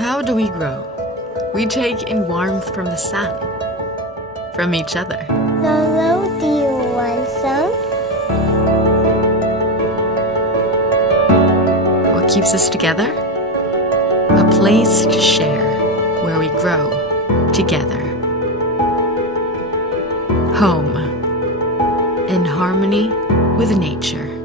How do we grow? We take in warmth from the sun, from each other. Lolo, do you want some? What keeps us together? A place to share, where we grow together. Home, in harmony with nature.